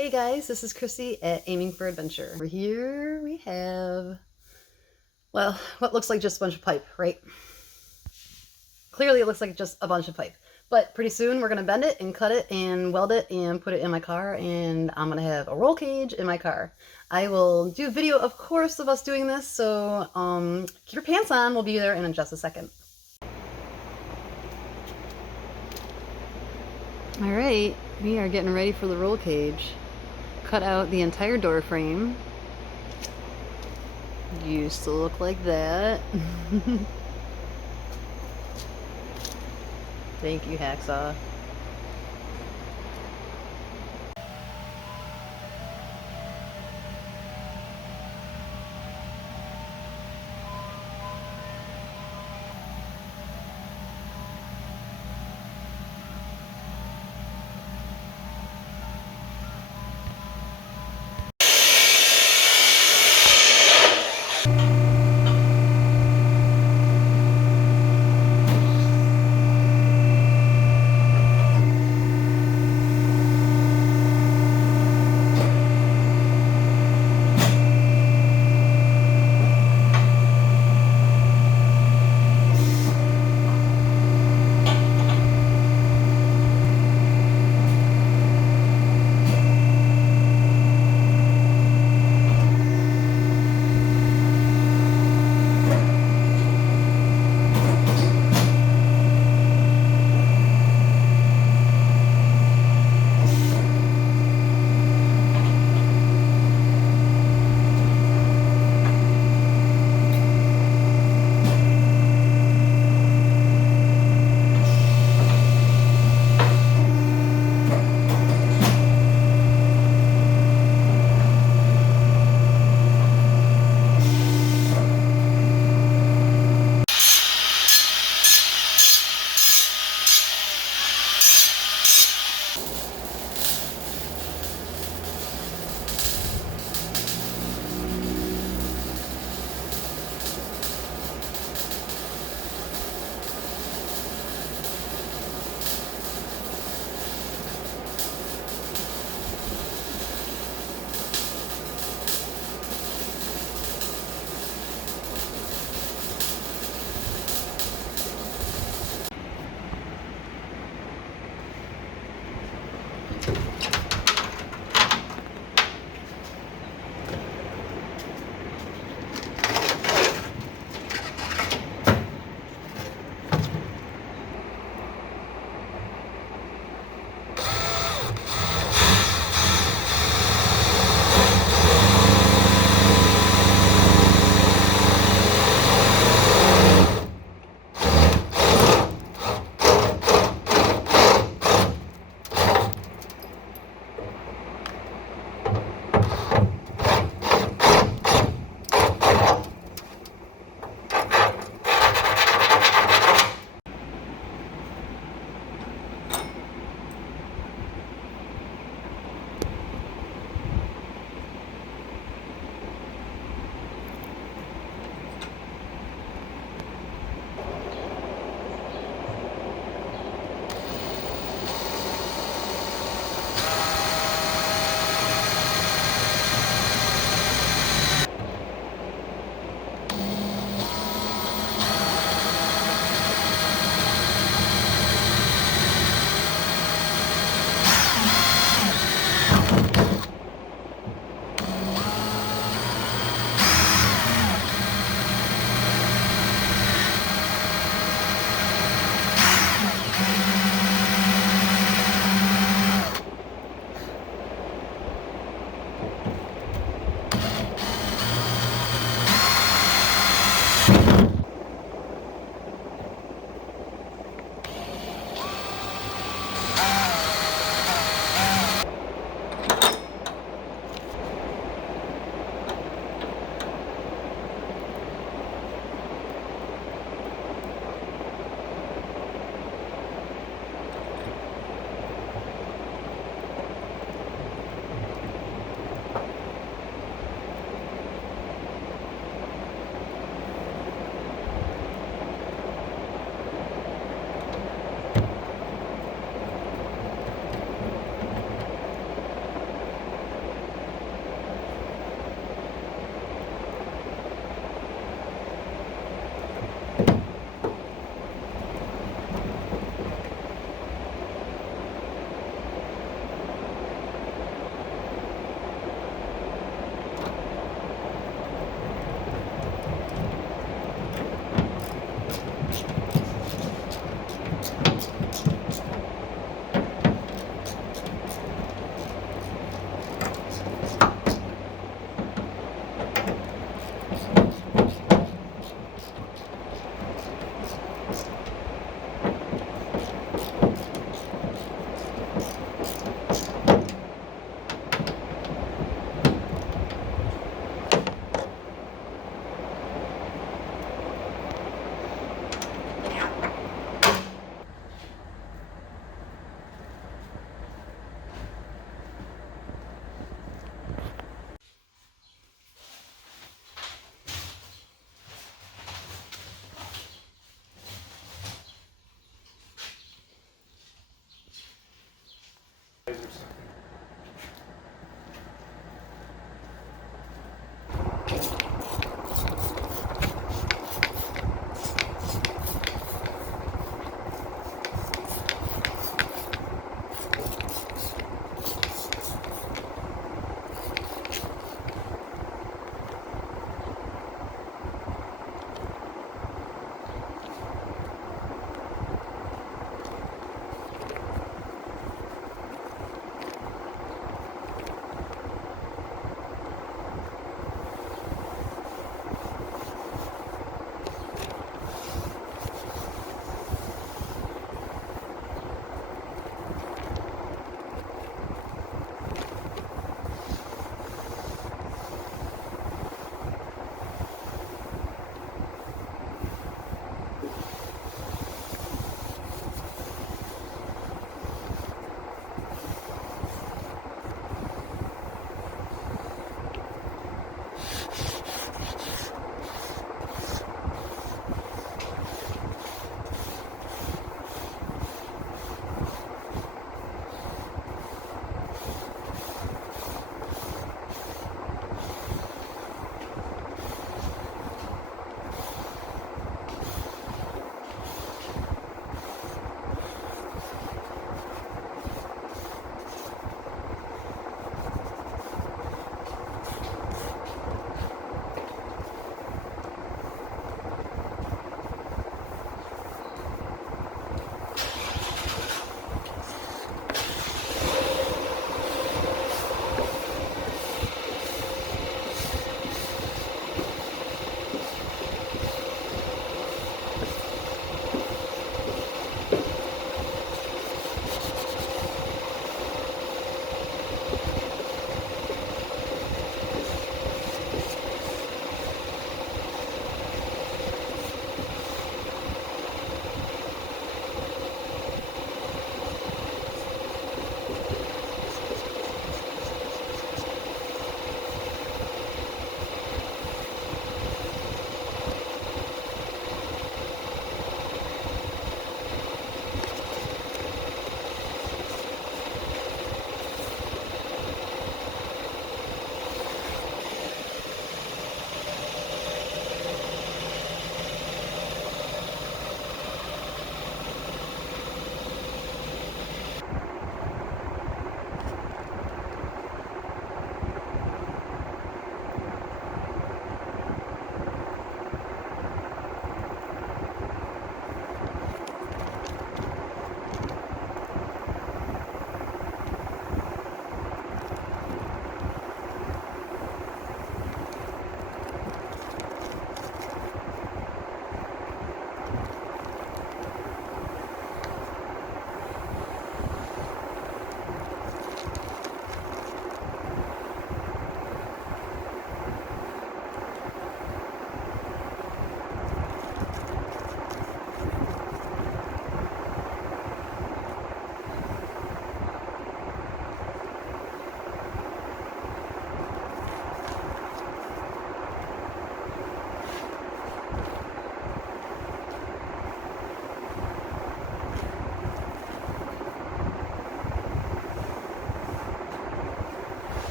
Hey guys, this is Chrissy at Aiming for Adventure. Here we have, well, what looks like just a bunch of pipe, right? Clearly it looks like just a bunch of pipe, but pretty soon we're gonna bend it and cut it and weld it and put it in my car, and I'm gonna have a roll cage in my car. I will do a video, of course, of us doing this, so keep your pants on. We'll be there in just a second. All right, we are getting ready for the roll cage. Cut out the entire door frame. Used to look like that. Thank you, Hacksaw.